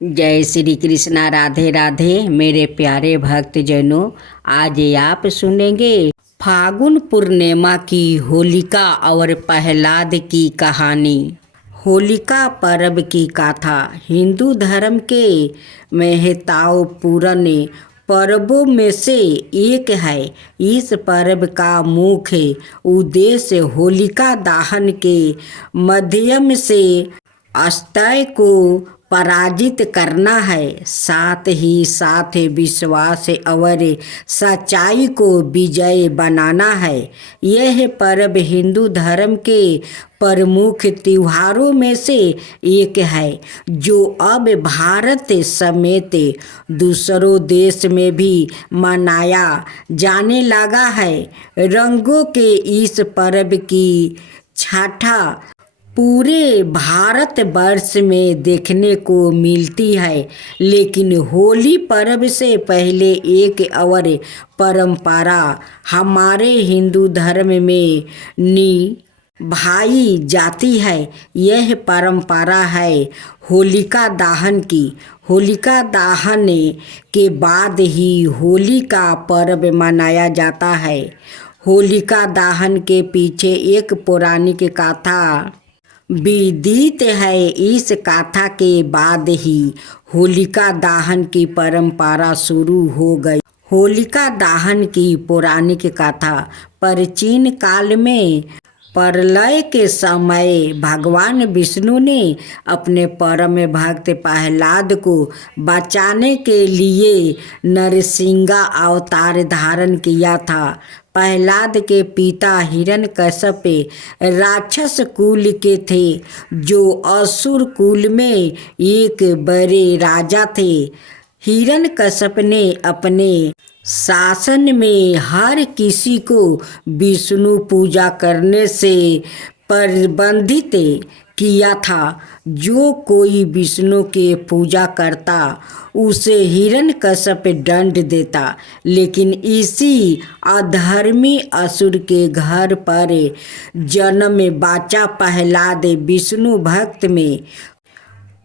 जय श्री कृष्णा। राधे राधे मेरे प्यारे भक्तजनों। आज आप सुनेंगे फागुन पूर्णिमा की होलिका और प्रहलाद की कहानी। होलिका पर्व की गाथा हिंदू धर्म के महत्वपूर्ण पर्वों में से एक है। इस पर्व का मुख्य उद्देश्य होलिका दहन के माध्यम से असत्य को पराजित करना है, साथ ही साथ विश्वास और सच्चाई को विजय बनाना है। यह पर्व हिंदू धर्म के प्रमुख त्योहारों में से एक है, जो अब भारत समेत दूसरों देश में भी मनाया जाने लगा है। रंगों के इस पर्व की छठा पूरे भारत वर्ष में देखने को मिलती है, लेकिन होली पर्व से पहले एक और परंपरा हमारे हिंदू धर्म में निभाई जाती है। यह परंपरा है होलिका दहन की। होलिका दहन के बाद ही होली का पर्व मनाया जाता है। होलिका दहन के पीछे एक पौराणिक कथा विदित है। इस कथा के बाद ही होलिका दहन की परंपरा शुरू हो गई। होलिका दहन की पौराणिक कथा प्राचीन काल में प्रलय के समय भगवान विष्णु ने अपने परम भक्त प्रहलाद को बचाने के लिए नरसिंह अवतार धारण किया था। प्रहलाद के पिता हिरण्यकश्यप राक्षस कुल के थे, जो असुर कुल में एक बड़े राजा थे। हिरण्यकश्यप ने अपने शासन में हर किसी को विष्णु पूजा करने से प्रतिबंधित किया था। जो कोई विष्णु के पूजा करता उसे हिरण्यकश्यप दंड देता, लेकिन इसी अधर्मी असुर के घर पर जन्म बच्चा प्रहलाद विष्णु भक्त में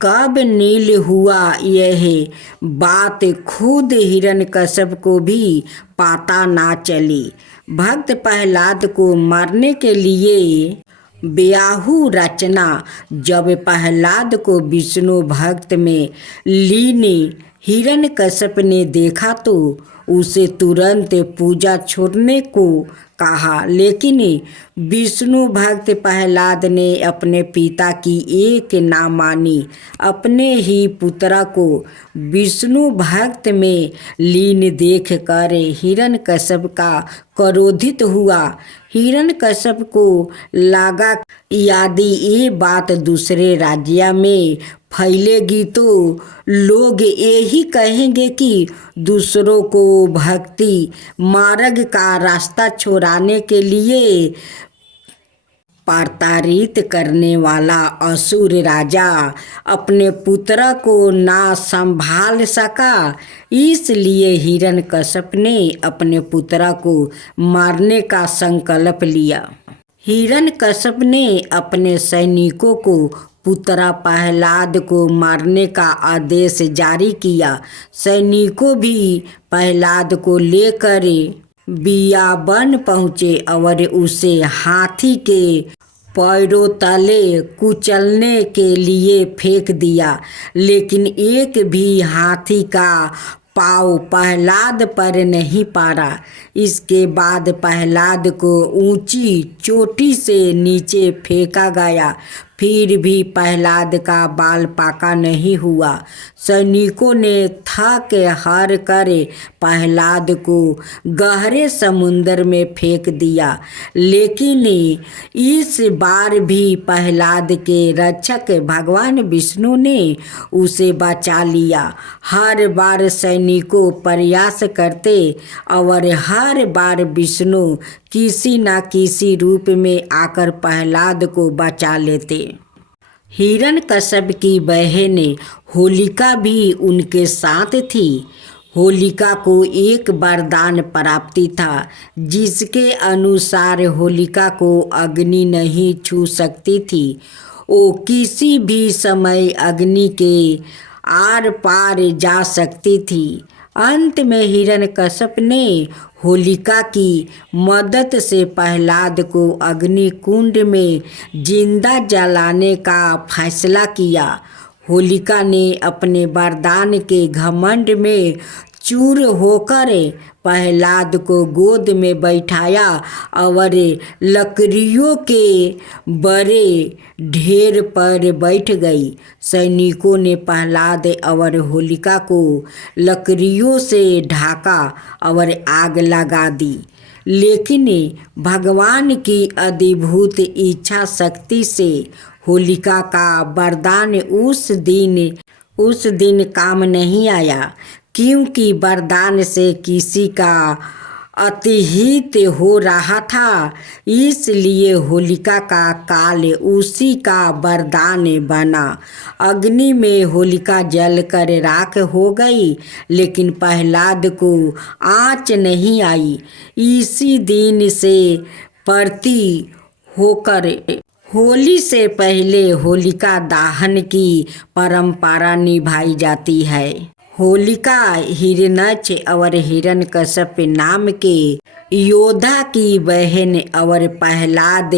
कब नील हुआ, यह बात खुद हिरण्यकश्यप को भी पता ना चली। भक्त प्रहलाद को मारने के लिए व्याहु रचना। जब प्रहलाद को विष्णु भक्त में लीन हिरण्यकश्यप ने देखा तो उसे तुरंत पूजा छोड़ने को कहा, लेकिन विष्णु भक्त प्रहलाद ने अपने पिता की एक ना मानी। अपने ही पुत्र को विष्णु भक्त में लीन देख कर हिरण्यकश्यप का क्रोधित हुआ। हिरण्यकश्यप को लगा यदि ये बात दूसरे राज्य में फैलेगी तो लोग यही कहेंगे कि दूसरों को भक्ति मार्ग का रास्ता छोड़ाने के लिए प्रताड़ित करने वाला असुर राजा अपने पुत्र को ना संभाल सका। इसलिए हिरण्यकश्यप ने अपने पुत्र को मारने का संकल्प लिया। हिरण्यकश्यप ने अपने सैनिकों को पुत्र प्रहलाद को मारने का आदेश जारी किया। सैनिकों भी प्रहलाद को लेकर बियाबन पहुँचे और उसे हाथी के पैरों तले कुचलने के लिए फेंक दिया, लेकिन एक भी हाथी का पाँव प्रहलाद पर नहीं पड़ा। इसके बाद प्रहलाद को ऊंची चोटी से नीचे फेंका गया, फिर भी प्रहलाद का बाल पाका नहीं हुआ। सैनिकों ने थक हार कर प्रहलाद को गहरे समुद्र में फेंक दिया, लेकिन इस बार भी प्रहलाद के रक्षक भगवान विष्णु ने उसे बचा लिया। हर बार सैनिकों प्रयास करते और हर बार विष्णु किसी न किसी रूप में आकर प्रहलाद को बचा लेते। हिरण्यकश्यप की बहन होलिका भी उनके साथ थी। होलिका को एक वरदान प्राप्त था, जिसके अनुसार होलिका को अग्नि नहीं छू सकती थी। वो किसी भी समय अग्नि के आर पार जा सकती थी। अंत में हिरण्यकश्यप ने होलिका की मदद से प्रहलाद को अग्नि कुंड में जिंदा जलाने का फैसला किया। होलिका ने अपने वरदान के घमंड में चूर होकर प्रहलाद को गोद में बैठाया और लकड़ियों के बड़े ढेर पर बैठ गई। सैनिकों ने प्रहलाद और होलिका को लकड़ियों से ढाका और आग लगा दी, लेकिन भगवान की अद्भुत इच्छा शक्ति से होलिका का वरदान उस दिन काम नहीं आया, क्योंकि वरदान से किसी का अतिहित हो रहा था। इसलिए होलिका का काल उसी का वरदान बना। अग्नि में होलिका जलकर राख हो गई, लेकिन प्रहलाद को आँच नहीं आई। इसी दिन से प्रति होकर होली से पहले होलिका दहन की परंपरा निभाई जाती है। होलिका हिरण्यक्ष और हिरण्यकश्यप नाम के योद्धा की बहन और प्रहलाद,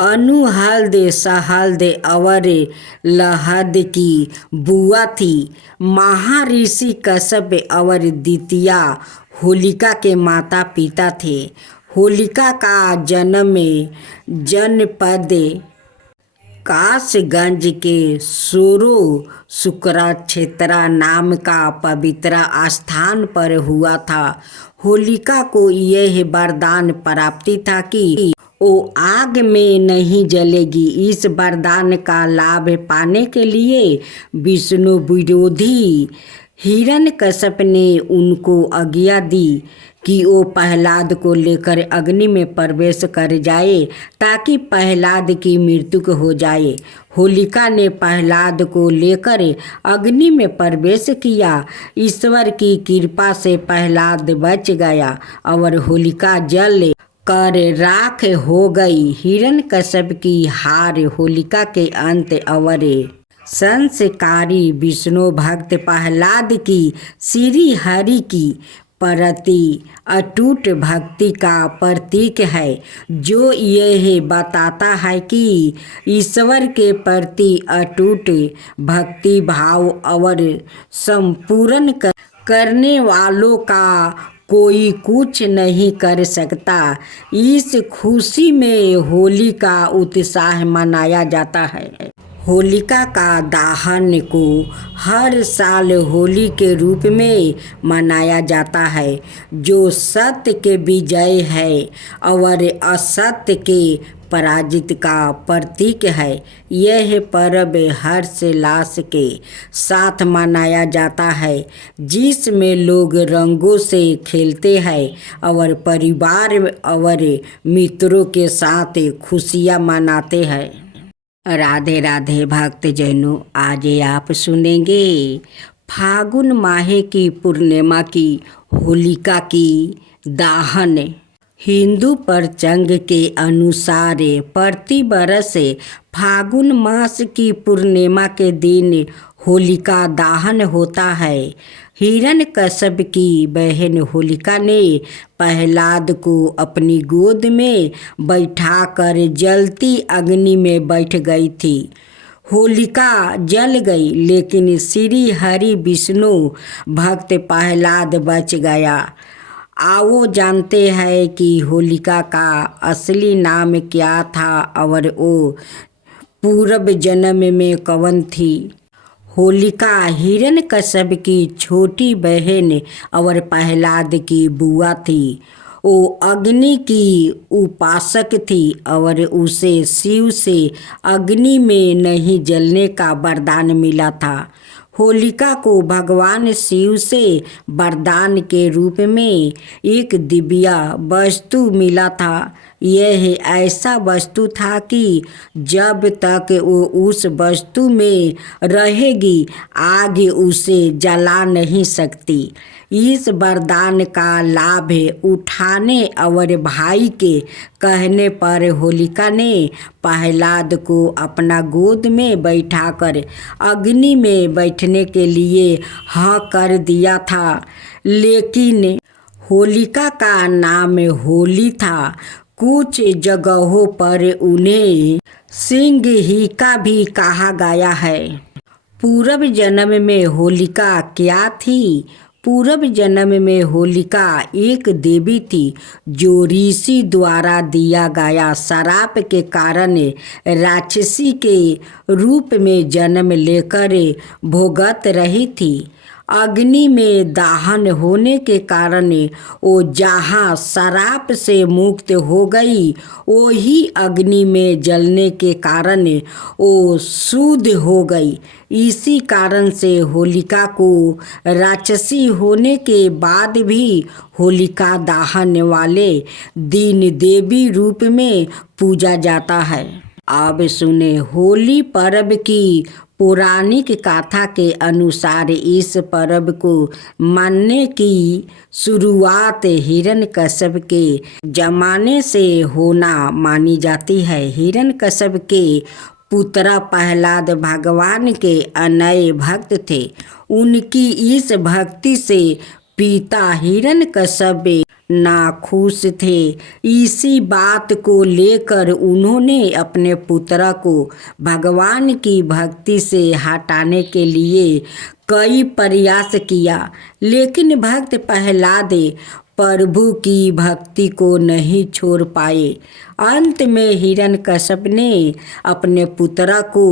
अनुहल्द, सहल्द और लहद की बुआ थी। महर्षि कश्यप और द्वितीया होलिका के माता पिता थे। होलिका का जन्म जनपद कासगंज के सोरो शुक्रा क्षेत्र नाम का पवित्र स्थान पर हुआ था। होलिका को यह वरदान प्राप्त था कि वो आग में नहीं जलेगी। इस वरदान का लाभ पाने के लिए विष्णु विरोधी हिरण्यकश्यप ने उनको आज्ञा दी कि वो प्रहलाद को लेकर अग्नि में प्रवेश कर जाए, ताकि प्रहलाद की मृत्यु हो जाए। होलिका ने प्रहलाद को लेकर अग्नि में प्रवेश किया। ईश्वर की कृपा से प्रहलाद बच गया और होलिका जल कर राख हो गई। हिरण्यकश्यप की हार होलिका के अंत और संस्कारी विष्णु भक्त प्रहलाद की श्री हरि की प्रति अटूट भक्ति का प्रतीक है, जो यह बताता है कि ईश्वर के प्रति अटूट भक्ति भाव और संपूर्ण करने वालों का कोई कुछ नहीं कर सकता। इस खुशी में होली का उत्साह मनाया जाता है। होलिका का दहन को हर साल होली के रूप में मनाया जाता है, जो सत्य के विजय है और असत्य के पराजित का प्रतीक है। यह पर्व हर्षोल्लास के साथ मनाया जाता है, जिसमें लोग रंगों से खेलते हैं और परिवार और मित्रों के साथ खुशियाँ मनाते हैं। राधे राधे भक्तजनों, आज आप सुनेंगे फागुन माह की पूर्णिमा की होलिका की दहन। हिंदू पंचांग के अनुसार प्रति वर्ष फागुन मास की पूर्णिमा के दिन होलिका दहन होता है। हिरण्यकश्यप की बहन होलिका ने प्रहलाद को अपनी गोद में बैठाकर जलती अग्नि में बैठ गई थी। होलिका जल गई, लेकिन श्री हरि विष्णु भक्त प्रहलाद बच गया। आओ जानते हैं कि होलिका का असली नाम क्या था और वो पूर्व जन्म में कौन थी। होलिका हिरण्यकश्यप की छोटी बहन और प्रहलाद की बुआ थी। वो अग्नि की उपासक थी और उसे शिव से अग्नि में नहीं जलने का वरदान मिला था। होलिका को भगवान शिव से वरदान के रूप में एक दिव्य वस्तु मिला था, यह ऐसा वस्तु था कि जब तक वो उस वस्तु में रहेगी आग उसे जला नहीं सकती। इस वरदान का लाभ उठाने और भाई के कहने पर होलिका ने प्रहलाद को अपना गोद में बैठाकर अग्नि में बैठने के लिए हाँ कर दिया था। लेकिन होलिका का नाम होली था। कुछ जगहों पर उन्हें सिंहिका भी कहा गया है। पूर्व जन्म में होलिका क्या थी? पूर्व जन्म में होलिका एक देवी थी जो ऋषि द्वारा दिया गया श्राप के कारण राक्षसी के रूप में जन्म लेकर भोगत रही थी। अग्नि में दाहन होने के कारण वो जहाँ श्राप से मुक्त हो गई वही अग्नि में जलने के कारण वो शुद्ध हो गई। इसी कारण से होलिका को राक्षसी होने के बाद भी होलिका दहन वाले दिन देवी रूप में पूजा जाता है। अब सुने होली पर्व की पौराणिक कथा के अनुसार इस पर्व को मानने की शुरुआत हिरण्यकश्यप के जमाने से होना मानी जाती है। हिरण्यकश्यप के पुत्र प्रहलाद भगवान के अनन्य भक्त थे। उनकी इस भक्ति से पिता हिरण्यकश्यप नाखुश थे। इसी बात को लेकर उन्होंने अपने पुत्र को भगवान की भक्ति से हटाने के लिए कई प्रयास किया, लेकिन भक्त प्रहलाद प्रभु की भक्ति को नहीं छोड़ पाए। अंत में हिरण्यकश्यप ने अपने पुत्र को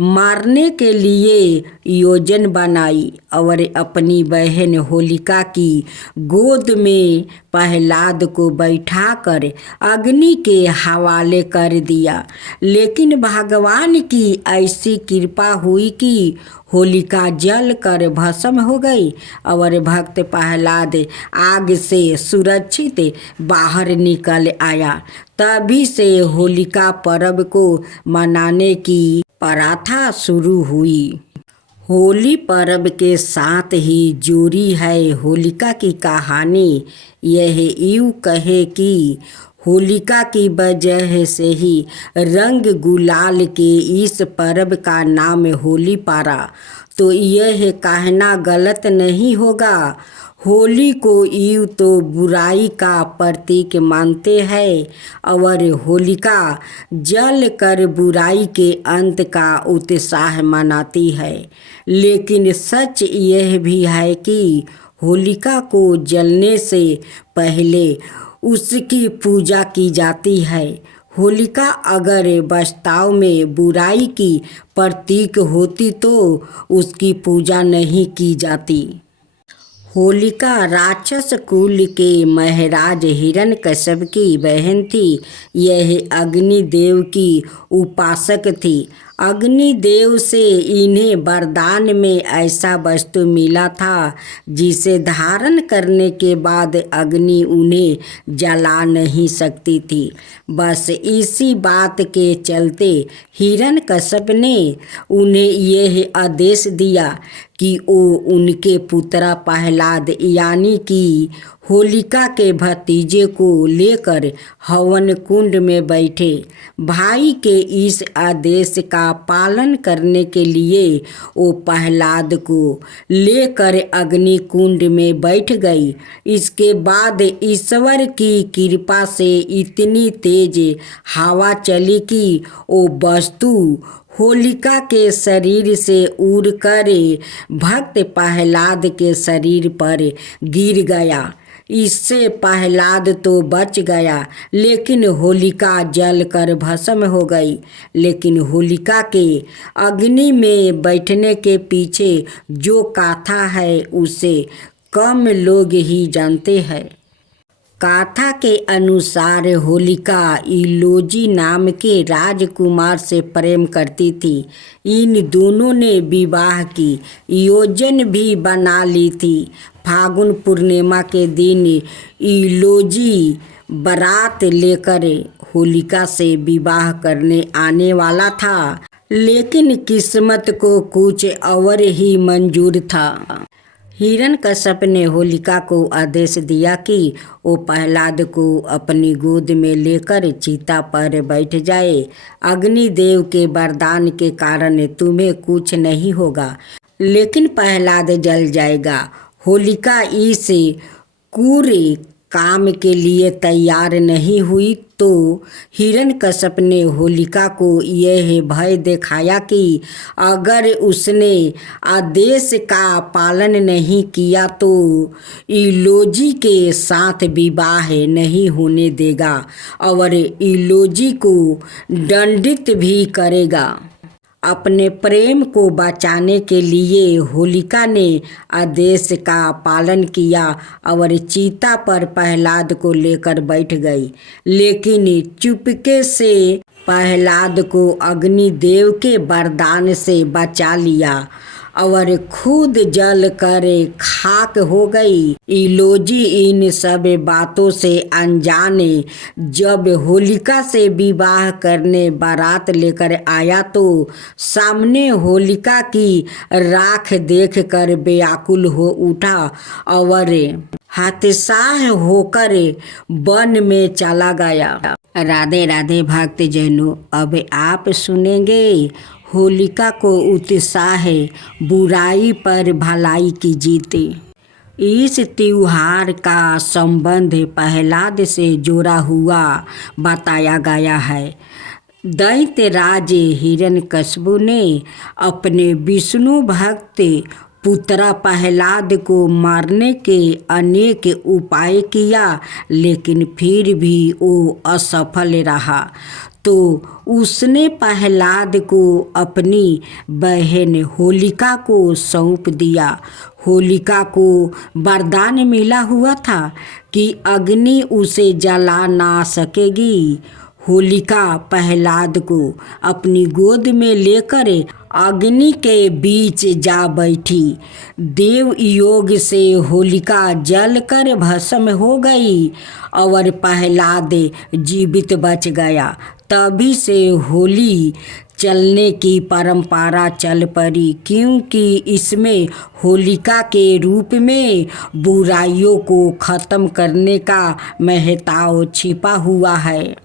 मारने के लिए योजना बनाई और अपनी बहन होलिका की गोद में प्रहलाद को बैठाकर अग्नि के हवाले कर दिया। लेकिन भगवान की ऐसी कृपा हुई कि होलिका जल कर भस्म हो गई और भक्त प्रहलाद आग से सुरक्षित बाहर निकल आया। तभी से होलिका पर्व को मनाने की प्रथा शुरू हुई। होली पर्व के साथ ही जुड़ी है होलिका की कहानी। यह यूँ कहे कि होलिका की वजह से ही रंग गुलाल के इस पर्व का नाम होली पड़ा, तो यह कहना गलत नहीं होगा। होली को यूँ तो बुराई का प्रतीक मानते हैं और होलिका जल कर बुराई के अंत का उत्साह मनाती है। लेकिन सच यह भी है कि होलिका को जलने से पहले उसकी पूजा की जाती है। होलिका अगर वास्तव में बुराई की प्रतीक होती तो उसकी पूजा नहीं की जाती। होलिका राक्षस कुल के महाराज हिरण्यकश्यप की बहन थी। यह अग्निदेव की उपासक थी। अग्निदेव से इन्हें वरदान में ऐसा वस्तु मिला था जिसे धारण करने के बाद अग्नि उन्हें जला नहीं सकती थी। बस इसी बात के चलते हिरण्यकश्यप ने उन्हें यह आदेश दिया कि वो उनके पुत्र प्रहलाद यानी कि होलिका के भतीजे को लेकर हवन कुंड में बैठे। भाई के इस आदेश का पालन करने के लिए वो प्रहलाद को लेकर अग्नि कुंड में बैठ गई। इसके बाद ईश्वर की कृपा से इतनी तेज हवा चली कि वो वस्तु होलिका के शरीर से उड़कर भक्त प्रहलाद के शरीर पर गिर गया। इससे प्रहलाद तो बच गया, लेकिन होलिका जलकर भस्म हो गई। लेकिन होलिका के अग्नि में बैठने के पीछे जो कथा है उसे कम लोग ही जानते हैं। कथा के अनुसार होलिका इलोजी नाम के राजकुमार से प्रेम करती थी। इन दोनों ने विवाह की योजना भी बना ली थी। फागुन पूर्णिमा के दिन इलोजी बारात लेकर होलिका से विवाह करने आने वाला था, लेकिन किस्मत को कुछ और ही मंजूर था। हिरण्यकश्यप ने होलिका को आदेश दिया कि वो प्रहलाद को अपनी गोद में लेकर चिता पर बैठ जाए। अग्निदेव के वरदान के कारण तुम्हें कुछ नहीं होगा, लेकिन प्रहलाद जल जाएगा। होलिका इस क्रूर काम के लिए तैयार नहीं हुई तो हिरण्यकश्यप ने होलिका को यह भय दिखाया कि अगर उसने आदेश का पालन नहीं किया तो इलोजी के साथ विवाह नहीं होने देगा और इलोजी को दंडित भी करेगा। अपने प्रेम को बचाने के लिए होलिका ने आदेश का पालन किया और चिता पर प्रहलाद को लेकर बैठ गई, लेकिन चुपके से प्रहलाद को अग्निदेव के वरदान से बचा लिया और खुद जल कर खाक हो गई। इलोजी इन सब बातों से अनजाने जब होलिका से विवाह करने बारात लेकर आया तो सामने होलिका की राख देखकर व्याकुल हो उठा और हताश होकर वन में चला गया। राधे राधे भक्त जनों, अब आप सुनेंगे होलिका को उत्साह बुराई पर भलाई की जीत। इस त्योहार का संबंध प्रहलाद से जोड़ा हुआ बताया गया है। दैत्यराज हिरण्यकश्यप ने अपने विष्णु भक्त पुत्र प्रहलाद को मारने के अनेक उपाय किया, लेकिन फिर भी वो असफल रहा। तो उसने प्रहलाद को अपनी बहन होलिका को सौंप दिया। होलिका को वरदान मिला हुआ था कि अग्नि उसे जला ना सकेगी। होलिका प्रहलाद को अपनी गोद में लेकर अग्नि के बीच जा बैठी। देव योग से होलिका जलकर भस्म हो गई और प्रहलाद जीवित बच गया। तभी से होली चलने की परंपरा चल पड़ी, क्योंकि इसमें होलिका के रूप में बुराइयों को खत्म करने का महत्व छिपा हुआ है।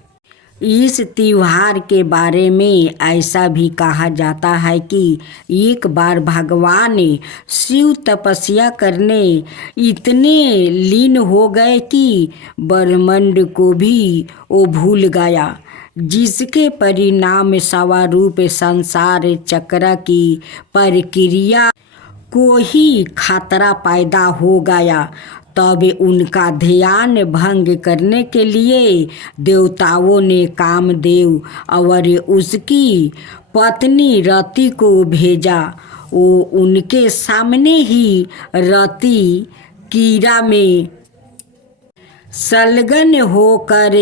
इस त्योहार के बारे में ऐसा भी कहा जाता है कि एक बार भगवान शिव तपस्या करने इतने लीन हो गए कि ब्रह्मांड को भी वो भूल गया, जिसके परिणाम स्वरूप संसार चक्र की प्रक्रिया को ही खतरा पैदा हो गया। तब उनका ध्यान भंग करने के लिए देवताओं ने कामदेव और उसकी पत्नी रति को भेजा। वो उनके सामने ही रति कीड़ा में संलग्न होकर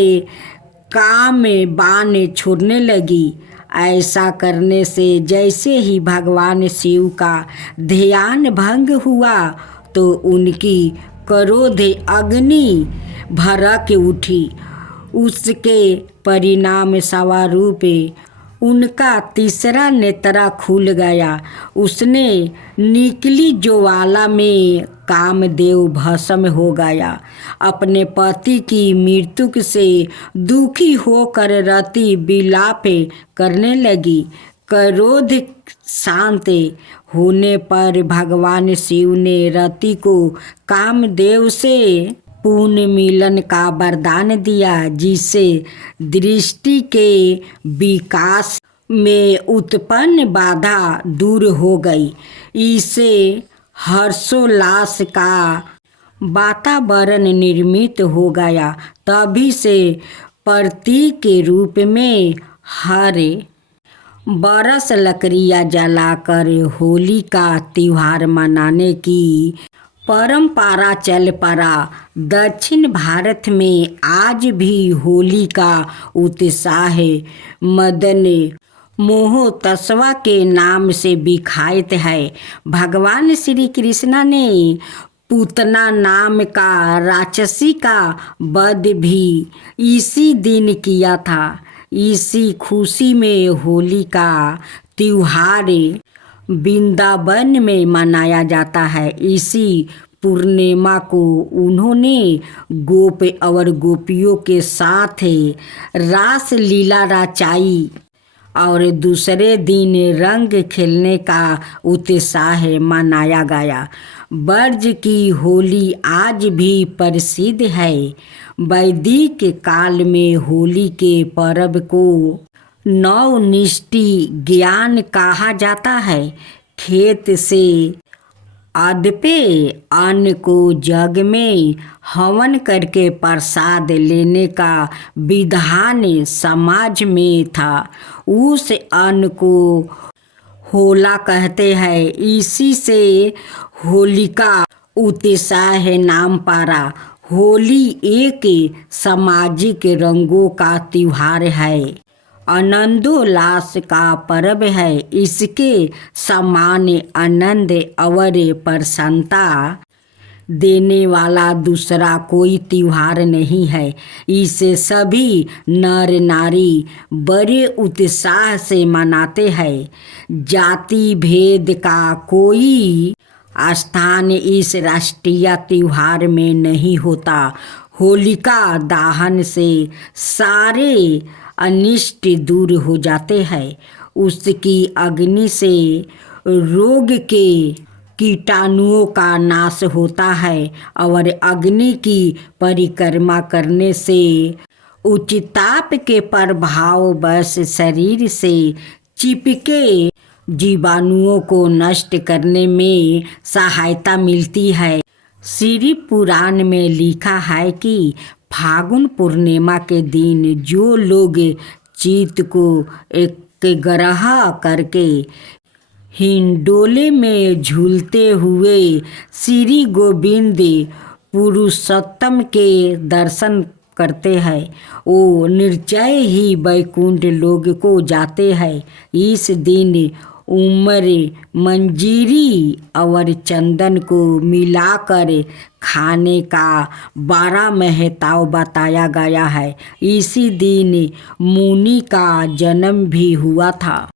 काम में बाण छोड़ने लगी। ऐसा करने से जैसे ही भगवान शिव का ध्यान भंग हुआ तो उनकी क्रोध अग्नि भड़क उठी। उसके परिणाम स्वरूप उनका तीसरा नेत्र खुल गया। उसने निकली ज्वाला में कामदेव भस्म हो गया। अपने पति की मृत्यु से दुखी होकर रति विलाप करने लगी। क्रोध शांत होने पर भगवान शिव ने रति को कामदेव से पुण्य मिलन का वरदान दिया, जिससे दृष्टि के विकास में उत्पन्न बाधा दूर हो गई। इससे हर्षोल्लास का वातावरण निर्मित हो गया। तभी से प्रतीक के रूप में हर बरस लकड़ियाँ जलाकर होली का त्योहार मनाने की परंपरा चल पड़ा। दक्षिण भारत में आज भी होली का उत्साह मदन मोहोत्सव के नाम से विख्यात है। भगवान श्री कृष्ण ने पूतना नाम का राक्षसी का वध भी इसी दिन किया था। इसी खुशी में होली का त्योहार वृंदावन में मनाया जाता है। इसी पूर्णिमा को उन्होंने गोप और गोपियों के साथ रास लीला रचाई और दूसरे दिन रंग खेलने का उत्साह मनाया गया। ब्रज की होली आज भी प्रसिद्ध है। वैदिक काल में होली के पर्व को नवनिष्ठि ज्ञान कहा जाता है। खेत से अदपे अन्न को जग में हवन करके प्रसाद लेने का विधान समाज में था। उस अन्न को होला कहते हैं। इसी से होलिका उत्साह नाम पारा। होली एक सामाजिक रंगों का त्योहार है, आनंदोल्लास का पर्व है। इसके समान आनंद और प्रसन्नता देने वाला दूसरा कोई त्योहार नहीं है। इसे सभी नर नारी बड़े उत्साह से मनाते हैं। जाति भेद का कोई स्थान इस राष्ट्रीय त्योहार में नहीं होता। होलिका दहन से सारे अनिष्ट दूर हो जाते हैं। उसकी अग्नि से रोग के कीटाणुओं का नाश होता है और अग्नि की परिक्रमा करने से उच्च ताप के प्रभाव बस शरीर से चिपके जीवाणुओं को नष्ट करने में सहायता मिलती है। श्री पुराण में लिखा है कि फागुन पूर्णिमा के दिन जो लोग चित्त को एकग्रह करके हिंडोले में झूलते हुए श्री गोविंद पुरुषोत्तम के दर्शन करते हैं, वो निश्चय ही वैकुंठ लोक को जाते हैं। इस दिन उमर मंजीरी और चंदन को मिलाकर खाने का 12 महत्व बताया गया है। इसी दिन मुनि का जन्म भी हुआ था।